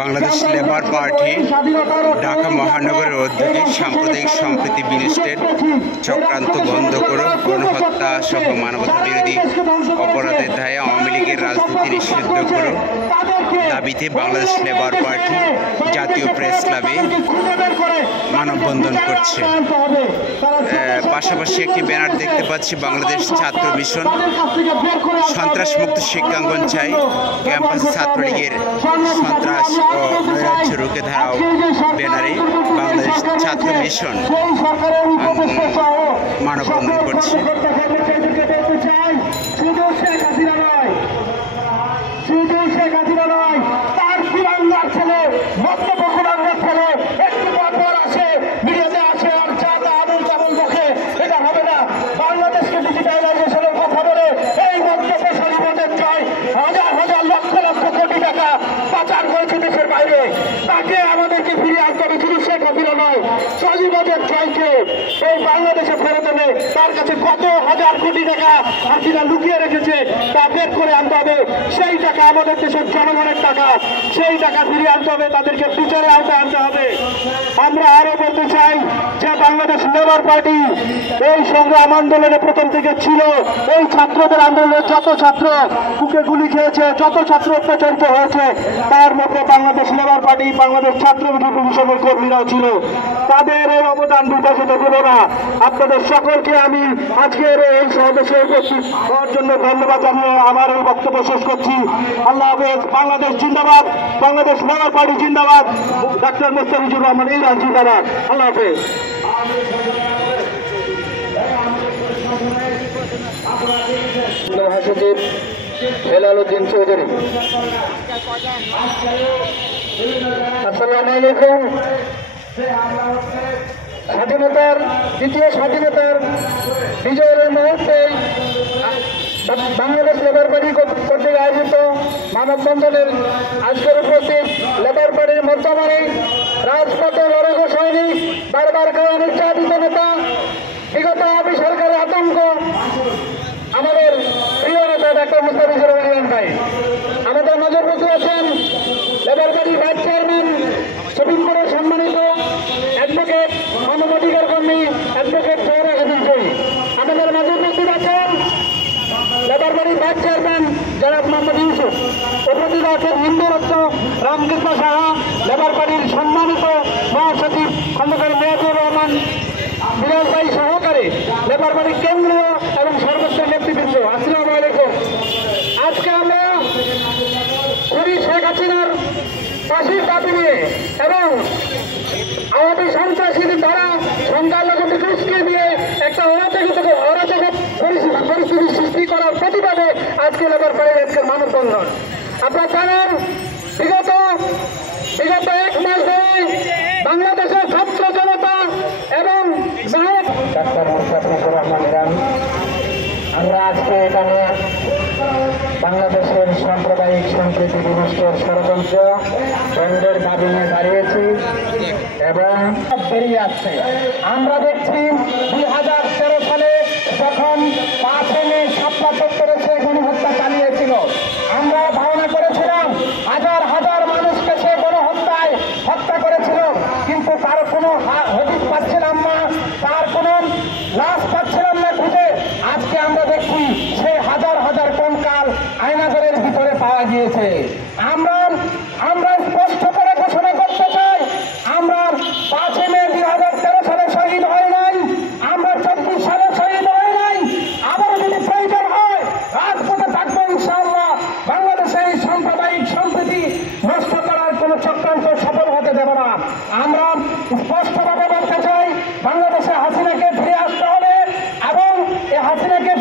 Bangladesh labour party Dhaka মহানগরের উদ্যোগে সাম্প্রদায়িক সম্প্রীতি বিনষ্টের চক্রান্ত বন্ধ করে গণহত্যা সহ মানবতা বিরোধী অপরাধের দায়ে আওয়ামী লীগের রাজনীতি নিষিদ্ধ করে দাবিতে বাংলাদেশ লেবার পার্টি জাতীয় প্রেস ক্লাবে মানববন্ধন করছে। পাশাপাশি একটি ব্যানার দেখতে পাচ্ছি, বাংলাদেশ ছাত্র মিশন সন্ত্রাসমুক্ত শিক্ষাঙ্গন চাই, ক্যাম্পাসে ছাত্রলীগের সন্ত্রাস ও নৈরাজ্য রুখে ধরাও ব্যানারে বাংলাদেশ ছাত্র মিশন মানববন্ধন করছে। তাকে আমাদেরকে ফিরিয়ে আসতে হবে, শুধু শেখ হাসিনা নয়, সজীবদের চাইতে এই বাংলাদেশে ফেরত এনে তার কাছে কত হাজার কোটি টাকা হাসিনা লুকিয়ে রেখেছে তা বের করে আনতে হবে। সেই টাকা আমাদের দেশের জনগণের টাকা, সেই টাকা ফিরিয়ে আনতে হবে, তাদেরকে বিচারে আওতায় আনতে হবে। আমরা আরো বলতে চাই যে বাংলাদেশ লেবার পার্টি এই সংগ্রাম আন্দোলনে প্রথম থেকে ছিল। এই ছাত্রদের আন্দোলনে যত ছাত্র বুকে গুলি খেয়েছে, যত ছাত্র অত্যাচারিত হয়েছে, তার মধ্যে বাংলাদেশ লেবার পার্টি, বাংলাদেশ ছাত্র মিশনের কর্মীরাও ছিল। তাদের এই অবদান বিকশিত দেব না। আপনাদের সকলকে আমি আজকের এই সমাবেশে উপস্থিত হওয়ার জন্য ধন্যবাদ জানিয়ে আমার এই বক্তব্য শেষ করছি। আল্লাহ হাফেজ। বাংলাদেশ জিন্দাবাদ, বাংলাদেশ লেবার পার্টি জিন্দাবাদ, ডাক্তার মোস্তাফিজুর রহমান ইরান জিন্দাবাদ। আল্লাহ হাফেজ। মহাসচিব হেলাল উদ্দিন চৌধুরী। আসসালামু আলাইকুম। স্বাধীনতার দ্বিতীয় স্বাধীনতার বিজয়ের মুহূর্তে বাংলাদেশ লেবার পার্টি কর্তৃক আয়োজিত মানববন্ধনের আজকের উপস্থিত লেবার পার্টির বর্তমানে রাজপথে লড়াকু সৈনিক, বারবার কারা নির্যাতিত নেতা, বিগত আওয়ামী সরকারের আতঙ্ক, আমাদের প্রিয় নেতা ডাক্তার মোস্তাফিজুর রহমান ভাই। আমাদের নজরবন্দি আছেন লেবার পার্টির ভাইস চেয়ারম্যান, সুপ্রিমকোর্টের সম্মানিত অ্যাডভোকেট, মানবাধিকার কর্মী অ্যাডভোকেট সৌরা হাবিব জয়ী। আমাদের নজরবন্দি আছেন লেবার পার্টির ভাইস চেয়ারম্যান জনাব মোহাম্মদ ইউসুফ। উপস্থিত আছেন হিন্দু রত্ন রামকৃষ্ণ সাহা, লেবার পার্টির সম্মানিত মহাসচিব খন্দকার মেয়াজুর রহমান বিলাস ভাই সহকারে লেবার পার্টির কেন্দ্রীয় এবং সর্বোচ্চ নেতৃবৃন্দ। আসসালামু আলাইকুম। আজকে আমরা শেখ হাসিনার ফাঁসির দাবি নিয়ে এবং আওয়ামী সন্ত্রাসীদের দ্বারা সংখ্যালঘুকে উস্কে দিয়ে একটা অরাজক পরিস্থিতি সৃষ্টি করার প্রতিবাদে আজকে লেবার পার্টির আজকের মানববন্ধন। আপনারা জানেন বিগত 1 মাস ধরে বাংলাদেশের ছাত্র জনতা এবং ডাক্তার মোস্তাফিজুর রহমান ইরান, আমরা আজকে এখানে বাংলাদেশের সাম্প্রদায়িক সম্প্রীতি বিনষ্টের ষড়যন্ত্র বন্ধের দাবি নিয়ে দাঁড়িয়েছি এবং বেরিয়ে আসছে। আমরা দেখছি 2013 সালে যখন 5 মে শাপলা চত্বরে সে গণহত্যা চালিয়েছিল, আমরা ধারণা করেছিলাম হাজার হাজার মানুষকে সে গণহত্যায় হত্যা করেছিল, কিন্তু তার কোনো হদিস পাচ্ছিলাম না, তার কোনো লাশ পাচ্ছিলাম না খুঁজে। আজকে আমরা দেখছি সে হাজার হাজার কঙ্কাল আয়নাঘরের ভিতরে পাওয়া গিয়েছে। আমরা স্পষ্ট করে ঘোষণা করতে চাই, আমরা 5 মে 2013 সালে শহীদ হয় নাই, আমরা 24 সালে শহীদ হয় নাই। আবার যদি প্রয়োজন হয় রাজপথে থাকবো ইনশাআল্লাহ। বাংলাদেশে এই সাম্প্রদায়িক সম্প্রীতি নষ্ট করার কোন চক্রান্ত সফল হতে দেব না। আমরা স্পষ্টভাবে বলতে চাই, বাংলাদেশে হাসিনাকে ফিরে আসতে হবে এবং এই হাসিনাকে